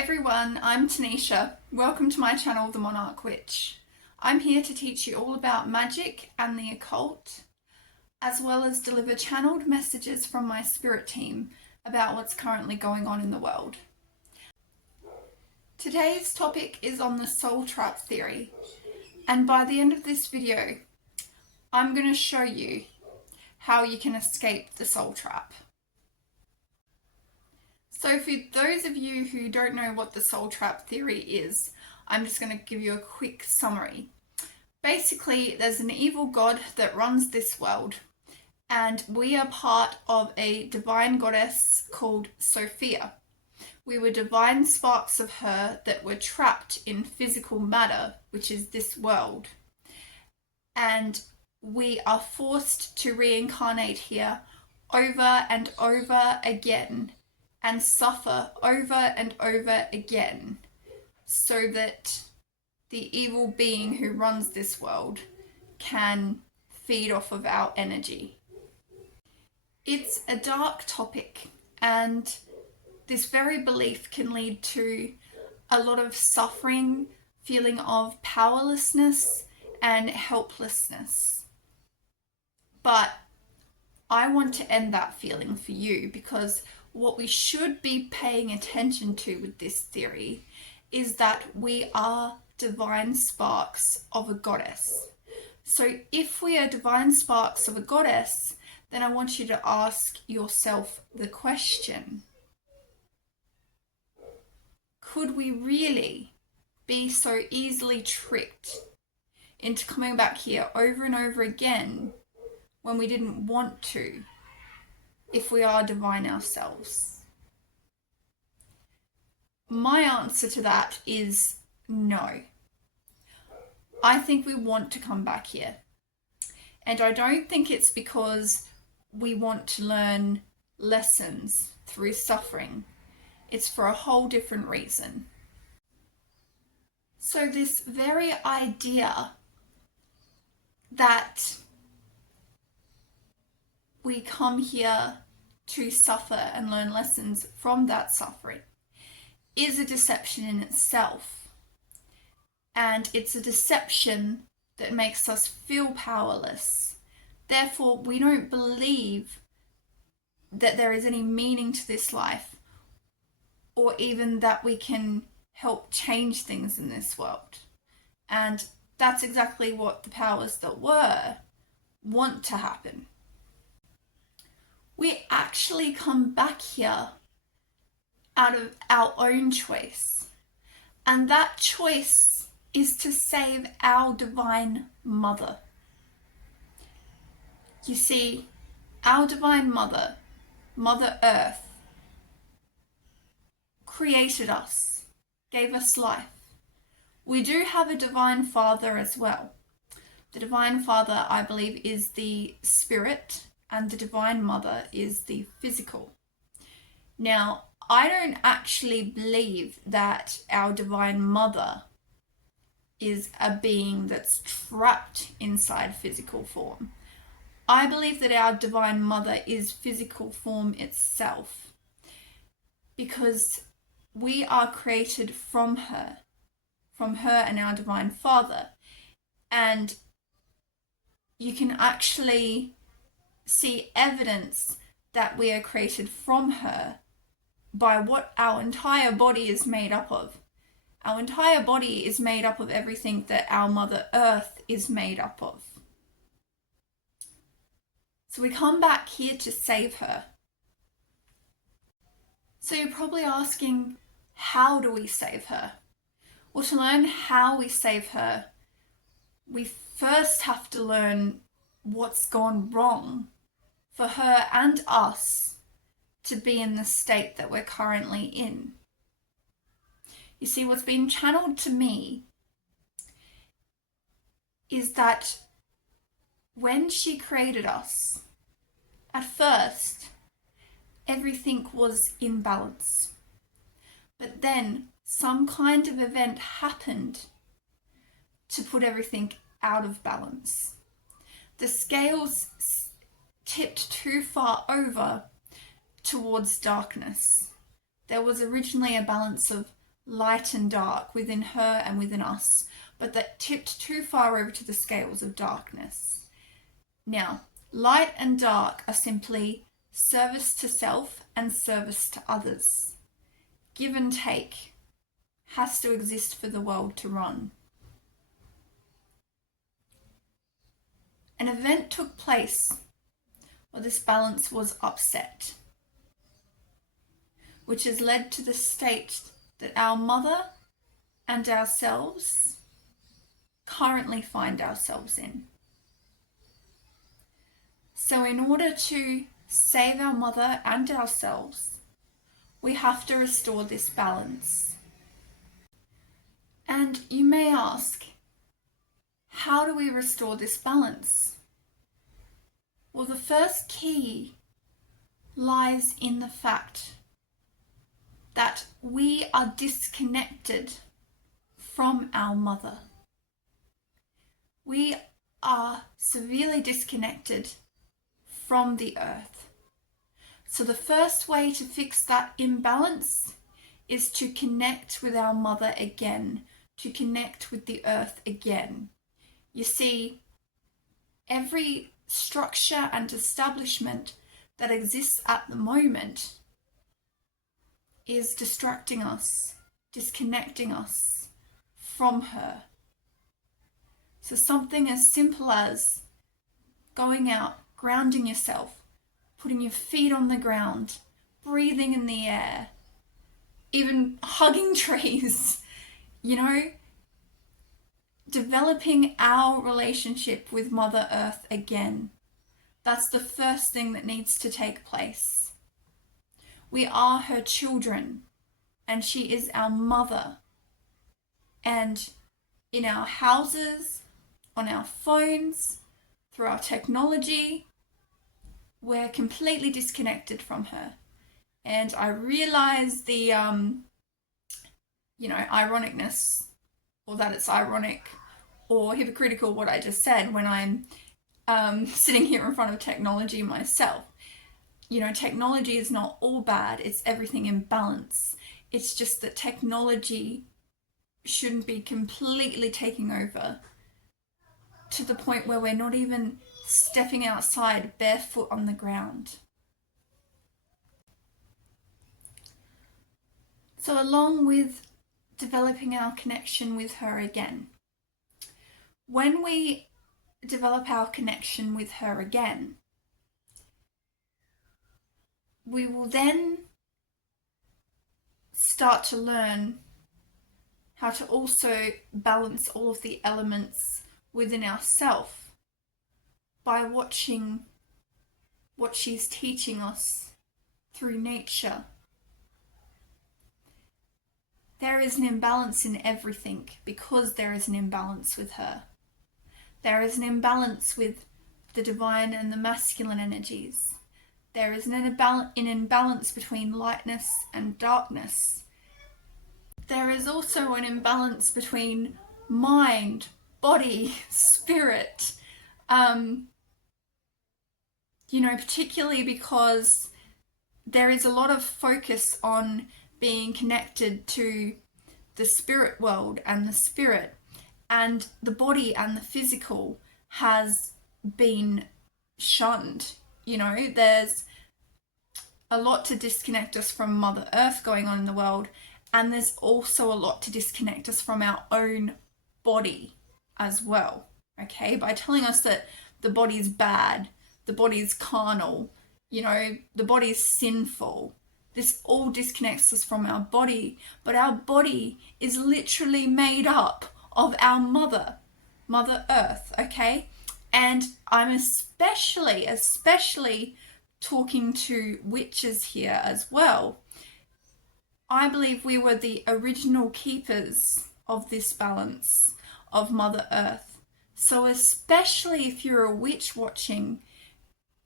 everyone, I'm Tanisha. Welcome to my channel, The Monarch Witch. I'm here to teach you all about magic and the occult, as well as deliver channeled messages from my spirit team about what's currently going on in the world. Today's topic is on the soul trap theory, and by the end of this video, I'm going to show you how you can escape the soul trap. So for those of you who don't know what the soul trap theory is, I'm just going to give you a quick summary. Basically, there's an evil god that runs this world, and we are part of a divine goddess called Sophia. We were divine sparks of her that were trapped in physical matter, which is this world. And we are forced to reincarnate here over and over again and suffer over and over again so that the evil being who runs this world can feed off of our energy. It's a dark topic, and this very belief can lead to a lot of suffering, feeling of powerlessness and helplessness. But I want to end that feeling for you, because what we should be paying attention to with this theory is that we are divine sparks of a goddess. So if we are divine sparks of a goddess, then I want you to ask yourself the question: could we really be so easily tricked into coming back here over and over again when we didn't want to, if we are divine ourselves? My answer to that is no. I think we want to come back here. And I don't think it's because we want to learn lessons through suffering. It's for a whole different reason. So this very idea that we come here to suffer and learn lessons from that suffering is a deception in itself. And it's a deception that makes us feel powerless. Therefore, we don't believe that there is any meaning to this life, or even that we can help change things in this world. And that's exactly what the powers that were want to happen. We actually come back here out of our own choice. And that choice is to save our divine mother. You see, our divine mother, Mother Earth, created us, gave us life. We do have a divine father as well. The divine father, I believe, is the spirit, and the divine mother is the physical. Now, I don't actually believe that our divine mother is a being that's trapped inside physical form. I believe that our divine mother is physical form itself, because we are created from her and our divine father. And you can actually see evidence that we are created from her by what our entire body is made up of. Our entire body is made up of everything that our Mother Earth is made up of. So we come back here to save her. So you're probably asking, how do we save her? Well, to learn how we save her, we first have to learn what's gone wrong for her and us to be in the state that we're currently in. You see, what's been channeled to me is that when she created us, at first, everything was in balance. But then some kind of event happened to put everything out of balance. The scales tipped too far over towards darkness. There was originally a balance of light and dark within her and within us, but that tipped too far over to the scales of darkness. Now, light and dark are simply service to self and service to others. Give and take has to exist for the world to run. An event took place where this balance was upset, which has led to the state that our mother and ourselves currently find ourselves in. So in order to save our mother and ourselves, we have to restore this balance. And you may ask, how do we restore this balance? Well, the first key lies in the fact that we are disconnected from our mother. We are severely disconnected from the earth. So the first way to fix that imbalance is to connect with our mother again, to connect with the earth again. You see, every structure and establishment that exists at the moment is distracting us, disconnecting us from her. So something as simple as going out, grounding yourself, putting your feet on the ground, breathing in the air, even hugging trees, developing our relationship with Mother Earth again. That's the first thing that needs to take place. We are her children, and she is our mother. And in our houses, on our phones, through our technology, we're completely disconnected from her. And I realize the, ironicness, or that it's ironic or hypocritical what I just said when I'm sitting here in front of technology myself. Technology is not all bad, it's everything in balance. It's just that technology shouldn't be completely taking over to the point where we're not even stepping outside barefoot on the ground. So along with developing our connection with her again, when we develop our connection with her again, we will then start to learn how to also balance all of the elements within ourselves by watching what she's teaching us through nature. There is an imbalance in everything because there is an imbalance with her. There is an imbalance with the divine and the masculine energies. There is an imbalance between lightness and darkness. There is also an imbalance between mind, body, spirit, particularly because there is a lot of focus on being connected to the spirit world and the spirit, and the body and the physical has been shunned. There's a lot to disconnect us from Mother Earth going on in the world, and there's also a lot to disconnect us from our own body as well, okay? By telling us that the body's bad, the body's carnal, the body's sinful. This all disconnects us from our body, but our body is literally made up of our Mother Earth, okay? And I'm especially talking to witches here as well. I believe we were the original keepers of this balance of Mother Earth. So especially if you're a witch watching,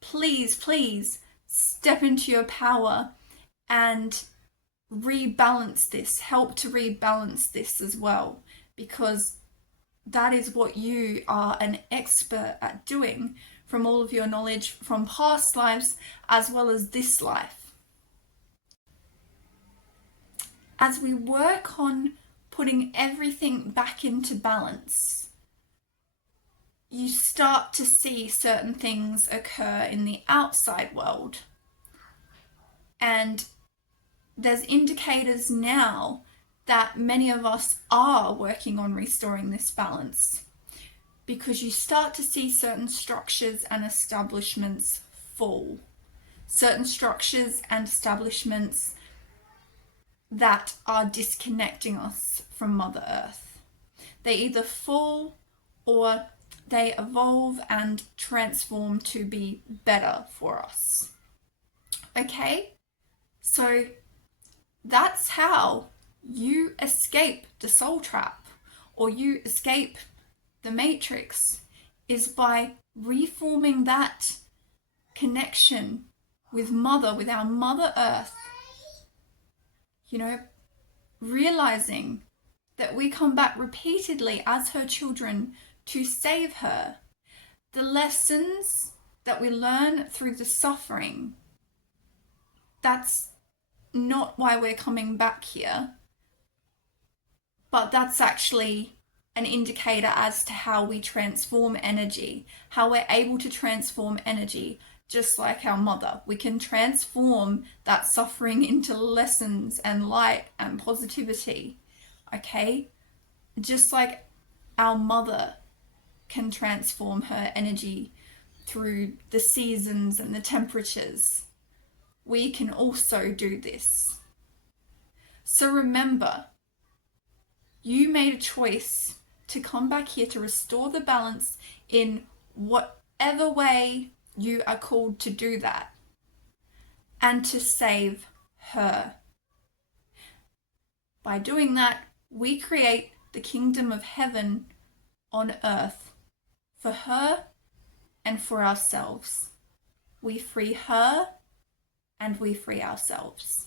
please step into your power and rebalance this, help to rebalance this as well, because that is what you are an expert at doing from all of your knowledge from past lives as well as this life. as we work on putting everything back into balance, you start to see certain things occur in the outside world. And there's indicators now that many of us are working on restoring this balance, because you start to see certain structures and establishments fall. Certain structures and establishments that are disconnecting us from Mother Earth. They either fall or they evolve and transform to be better for us. Okay? So that's how you escape the soul trap, or you escape the matrix, is by reforming that connection with Mother, with our Mother Earth. You know, realizing that we come back repeatedly as her children to save her. The lessons that we learn through the suffering, that's not why we're coming back here, but that's actually an indicator as to how we transform energy, how we're able to transform energy, just like our mother. We can transform that suffering into lessons and light and positivity, okay? Just like our mother can transform her energy through the seasons and the temperatures, we can also do this. So remember, you made a choice to come back here to restore the balance in whatever way you are called to do that, and to save her. By doing that, we create the kingdom of heaven on earth for her and for ourselves. We free her and we free ourselves.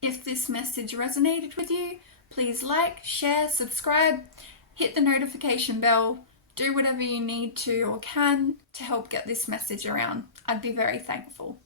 If this message resonated with you, please like, share, subscribe, hit the notification bell, do whatever you need to or can to help get this message around. I'd be very thankful.